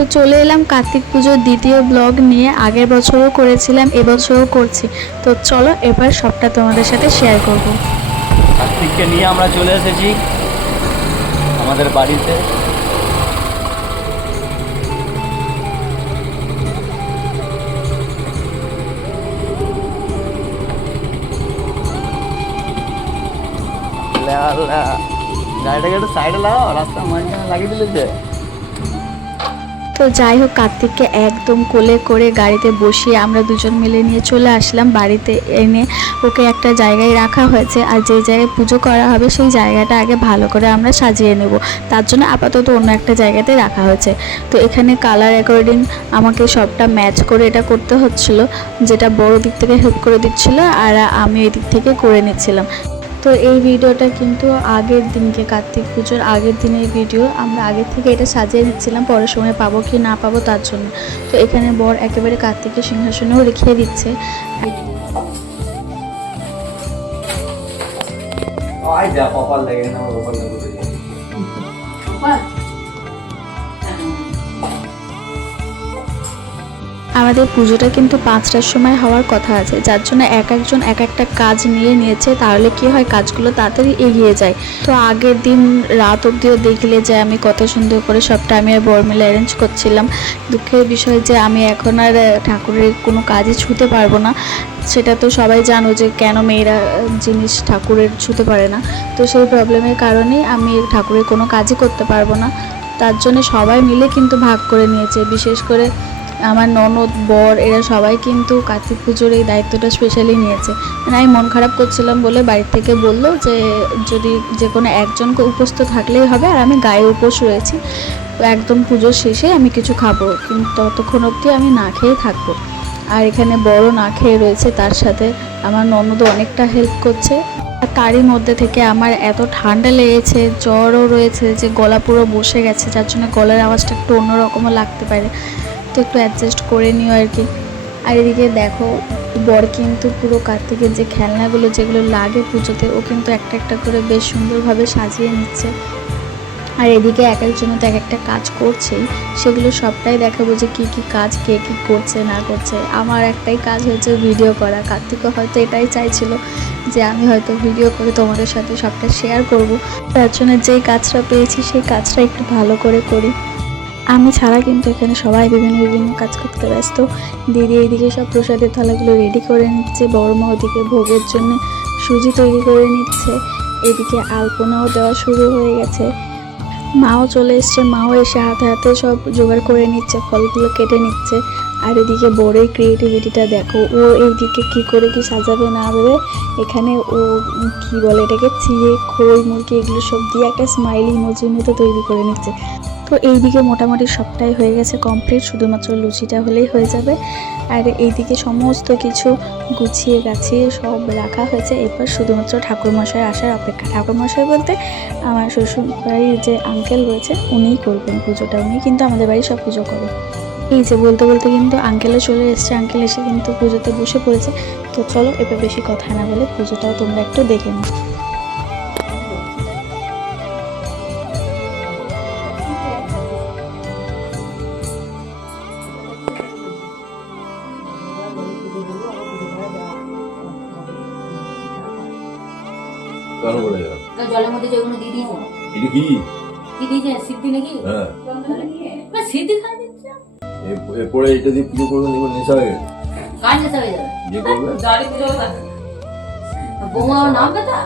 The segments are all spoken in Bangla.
তো চলে এলাম কার্তিক পুজোর দ্বিতীয় ব্লগ নিয়ে। আগের বছরও করেছিলাম, এবছরও করছি। তো চলো এবার সবটা তোমাদের সাথে শেয়ার করব। কার্তিককে নিয়ে আমরা চলে এসেছি আমাদের বাড়িতে। গাড়িটাকে একটু সাইডে লাগাও, রাস্তার মাঝখানে লাগিয়ে দিলে যে। তো যাই হোক, কার্তিককে একদম কোলে করে গাড়িতে বসিয়ে আমরা দুজন মিলে নিয়ে চলে আসলাম বাড়িতে। এনে ওকে একটা জায়গায় রাখা হয়েছে, আর যে জায়গায় পুজো করা হবে সেই জায়গাটা আগে ভালো করে আমরা সাজিয়ে নেব। তার জন্য আপাতত অন্য একটা জায়গাতে রাখা হয়েছে। তো এখানে কালার অ্যাকর্ডিং আমাকে সবটা ম্যাচ করে এটা করতে হচ্ছিল, যেটা বড় দিক থেকে হেল্প করে দিচ্ছিল আর আমি এই দিক থেকে করে নিচ্ছিলাম। তো এই ভিডিওটা কিন্তু আগের দিনকে, কার্তিক পুজোর আগের দিনের ভিডিও। আমরা আগের থেকে এটা সাজিয়ে নিচ্ছিলাম পরের সময় পাবো কি না পাবো তার জন্য। তো এখানে বর একেবারে কার্তিকের সিংহাসনেও রেখে দিচ্ছে। আমাদের পুজোটা কিন্তু 5টার সময় হওয়ার কথা আছে, যার জন্য একজন এক একটা কাজ নিয়েছে। তাহলে কি হয়, কাজগুলো তাড়াতাড়ি এগিয়ে যায়। তো আগের দিন রাত অবধিও দেখলে যে আমি কত সুন্দর করে সবটা আমি আর বর মিলে অ্যারেঞ্জ করছিলাম। দুঃখের বিষয় যে আমি এখন আর ঠাকুরের কোনো কাজই ছুঁতে পারবো না। সেটা তো সবাই জানো যে কেন মেয়েরা জিনিস ঠাকুরের ছুঁতে পারে না। তো সেই প্রবলেমের কারণেই আমি ঠাকুরের কোনো কাজই করতে পারবো না। তার জন্য সবাই মিলে কিন্তু ভাগ করে নিয়েছে। বিশেষ করে আমার ননদ, বর, এরা সবাই কিন্তু কার্তিক পুজোর এই দায়িত্বটা স্পেশালি নিয়েছে। মানে আমি মন খারাপ করছিলাম বলে বাড়ির থেকে বললো যে যদি যে কোনো একজনকে উপস্থিত থাকলেই হবে, আর আমি গায়ে উপোস রয়েছি। তো একদম পুজোর শেষে আমি কিছু খাবো, কিন্তু ততক্ষণ অবধি আমি না খেয়ে থাকবো। আর এখানে বড় না খেয়ে রয়েছে, তার সাথে আমার ননদও অনেকটা হেল্প করছে। আর তারই মধ্যে থেকে আমার এত ঠান্ডা লেগেছে, জ্বরও রয়েছে, যে গলা পুরো বসে গেছে, যার জন্য গলার আওয়াজটা একটু অন্যরকমও লাগতে পারে। তো একটু অ্যাডজাস্ট করে নিও আর কি। আর এদিকে দেখো, বর কিন্তু পুরো কার্তিকের যে খেলনাগুলো যেগুলো লাগে পুজোতে, ও কিন্তু একটা একটা করে বেশ সুন্দরভাবে সাজিয়ে নিচ্ছে। আর এদিকে এক একজনও তো এক একটা কাজ করছেই, সেগুলো সবটাই দেখাবো যে কী কী কাজ কে কী করছে না করছে। আমার একটাই কাজ হচ্ছে ভিডিও করা। কার্তিকও হয়তো এটাই চাইছিল যে আমি হয়তো ভিডিও করে তোমাদের সাথে সবটা শেয়ার করব। তার জন্য যেই কাজটা পেয়েছি সেই কাজটা একটু ভালো করে করি। আমি ছাড়া কিন্তু এখানে সবাই বিভিন্ন কাজ করতে ব্যস্ত। দিদি এইদিকে সব প্রসাদের থালাগুলো রেডি করে নিচ্ছে, বড় মা ওদিকে ভোগের জন্য সুজি তৈরি করে নিচ্ছে। এদিকে আলপনাও দেওয়া শুরু হয়ে গেছে। মাও চলে এসছে, মাও এসে হাতে হাতে সব জোগাড় করে নিচ্ছে, ফলগুলো কেটে নিচ্ছে। আর এদিকে বড়ই ক্রিয়েটিভিটিটা দেখো, ও এইদিকে কি করে কি সাজাবে না ভেবে এখানে ও কি বলে এটাকে, চিড়ে, খই, মুরগি এগুলো সব দিয়ে একটা স্মাইলি ইমোজির মতো তৈরি করে নিচ্ছে। তো এইদিকে মোটামুটি সবটাই হয়ে গেছে কমপ্লিট, শুধুমাত্র লুচিটা হলেই হয়ে যাবে। আর এইদিকে সমস্ত কিছু গুছিয়ে গাছিয়ে সব রাখা হয়েছে। এরপর শুধুমাত্র ঠাকুরমশাই আসার অপেক্ষা। ঠাকুরমশাই বলতে আমার শ্বশুর বাড়ির যে আঙ্কেল রয়েছে উনিই করবেন পুজোটা, উনি কিন্তু আমাদের বাড়ি সব পুজো করে। এই যে বলতে বলতে কিন্তু আঙ্কেলও চলে এসছে, আঙ্কেল এসে কিন্তু পুজোতে বসে পড়েছে। তো চলো এবার বেশি কথা না বলে পুজোটাও তোমরা একটু দেখে নাও। জলের মধ্যে যেগুলো দিয়ে দিয়েছে, এটা কি কি দিয়েছে, সিদ্ধি নাকি? হ্যাঁ, সিদ্ধি খাই দিচ্ছে, এরপরে এটা দিয়ে পুজো করবেন, এবার নেশা হয়ে গেছে। কাজ নেশা হয়ে যাবে। যে করবে জলে পুজো হবে, বৌমা নাম বেটা,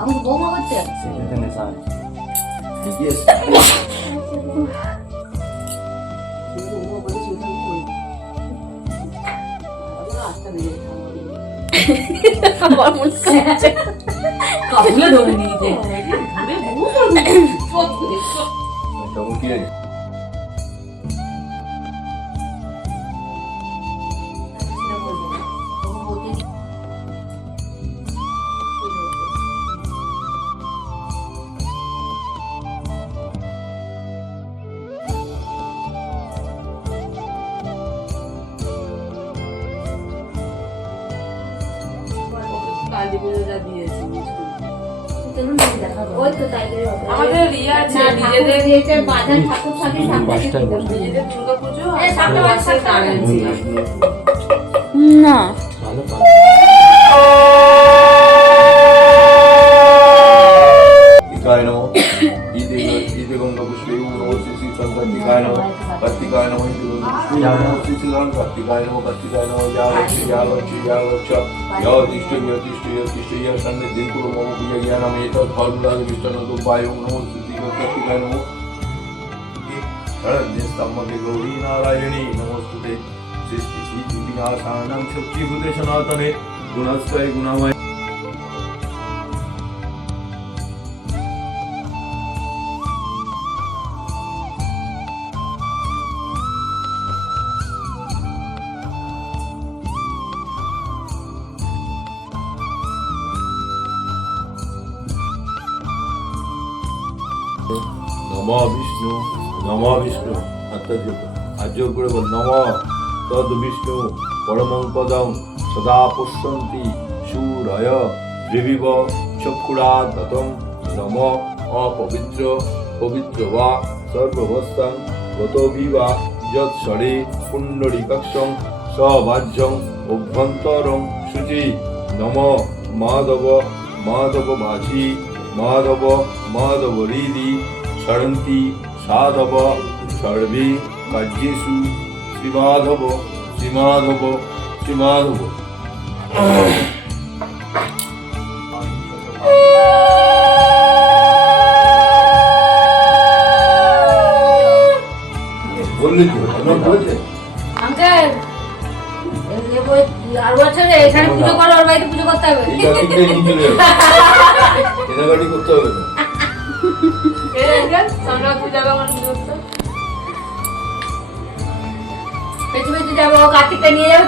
আমাকে বৌমা করছে। সেটাতে নেশা হয়। ঠিকই আছে। আমার মনে হচ্ছে কাপড়ে ধরে নিয়েছে। তখন কি আছে? কালী পুজো যা দিয়েছি চলুন আমি দেখাবো। ওই তো তাই করে হবে। আমাদের ইয়ে আছে, না, নিজেদের ঠাকুরের বাজার ঠাকুর থাকে সামনে থেকে দেখাবো। নিজেদের দুর্গাপুজো এই সাতটা বাজে, সাতটা বাজে। না कार्तिकाय नमो ईदे गंगा पुष्पे नमो श्री कार्तिकाय नमो कार्तिकाय नमो ईदे गंगा पुष्पे नमो श्री कार्तिकाय नमो यावतिष्ठ शन्ने दिन कुरु मम पूजा ज्ञानम एतत् फलदाय विष्णु वायं नमो श्री कार्तिकाय नमो स्तम्भके गौरी नारायणी नमोस्तुते सृष्टि विनाशानं शक्तिभूते सनातने गुणस्वय गुणमय नमो विष्णु अत्योग्र बोल नमो तद विष्णु परमं पदं सदा पुष्पन्ति शूरय त्रिविव चक्षुरादतं नमो अपवित्र पवित्र वा सर्ववस्थां गतोभिवा यत्सरे पुण्डरीकाक्षं सवाज्यं अभ्यन्तरं शुचि नमो माधव भाजी माधव हृदि शरन्ति साधव सर्वे कार्येषु श्रीमाधव बोलले আঙ্কেল আর বছরে এখানে পুজো করো, ওর বাড়িতে পুজো করতে হবে। কেনাকাটি করতে হবে না সামনে পূজা কেমন করতো পেছু পেছু যাবো, কার্তিকটা নিয়ে যাবো।